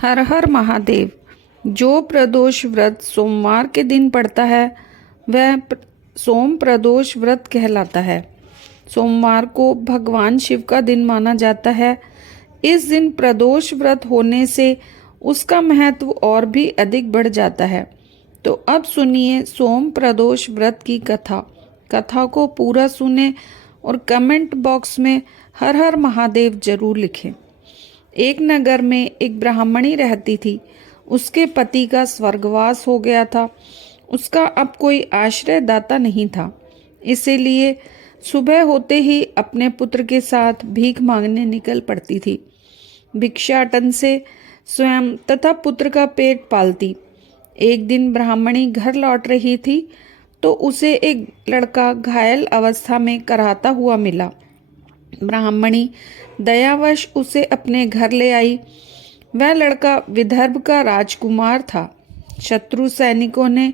हर हर महादेव। जो प्रदोष व्रत सोमवार के दिन पड़ता है वह सोम प्रदोष व्रत कहलाता है। सोमवार को भगवान शिव का दिन माना जाता है। इस दिन प्रदोष व्रत होने से उसका महत्व और भी अधिक बढ़ जाता है। तो अब सुनिए सोम प्रदोष व्रत की कथा को पूरा सुने और कमेंट बॉक्स में हर हर महादेव जरूर लिखें। एक नगर में एक ब्राह्मणी रहती थी। उसके पति का स्वर्गवास हो गया था। उसका अब कोई आश्रयदाता नहीं था, इसीलिए सुबह होते ही अपने पुत्र के साथ भीख मांगने निकल पड़ती थी। भिक्षाटन से स्वयं तथा पुत्र का पेट पालती। एक दिन ब्राह्मणी घर लौट रही थी तो उसे एक लड़का घायल अवस्था में कराहता हुआ मिला। ब्राह्मणी दयावश उसे अपने घर ले आई। वह लड़का विदर्भ का राजकुमार था। शत्रु सैनिकों ने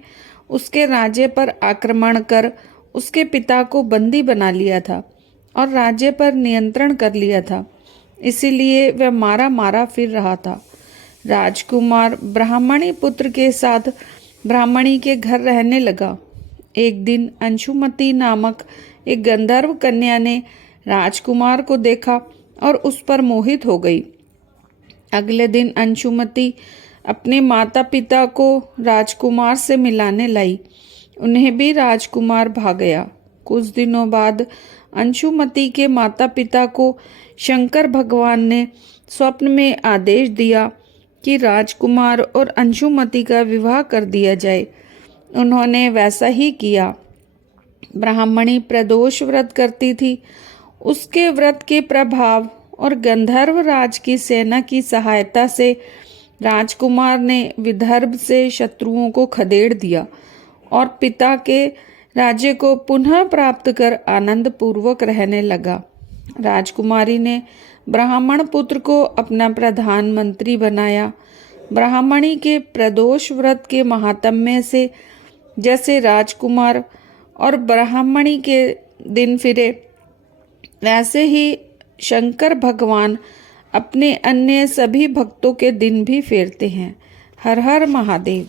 उसके राज्य पर आक्रमण कर उसके पिता को बंदी बना लिया था और राज्य पर नियंत्रण कर लिया था, इसीलिए वह मारा मारा फिर रहा था। राजकुमार ब्राह्मणी पुत्र के साथ ब्राह्मणी के घर रहने लगा। एक दिन अंशुमती नामक एक गंधर्व कन्या ने राजकुमार को देखा और उस पर मोहित हो गई। अगले दिन अंशुमती अपने माता पिता को राजकुमार से मिलाने लाई। उन्हें भी राजकुमार भा गया। कुछ दिनों बाद अंशुमती के माता पिता को शंकर भगवान ने स्वप्न में आदेश दिया कि राजकुमार और अंशुमती का विवाह कर दिया जाए। उन्होंने वैसा ही किया। ब्राह्मणी प्रदोष व्रत करती थी। उसके व्रत के प्रभाव और गंधर्व राज की सेना की सहायता से राजकुमार ने विदर्भ से शत्रुओं को खदेड़ दिया और पिता के राज्य को पुनः प्राप्त कर आनंद पूर्वक रहने लगा। राजकुमारी ने ब्राह्मण पुत्र को अपना प्रधानमंत्री बनाया। ब्राह्मणी के प्रदोष व्रत के महात्म्य से जैसे राजकुमार और ब्राह्मणी के दिन फिरे, वैसे ही शंकर भगवान अपने अन्य सभी भक्तों के दिन भी फेरते हैं। हर हर महादेव।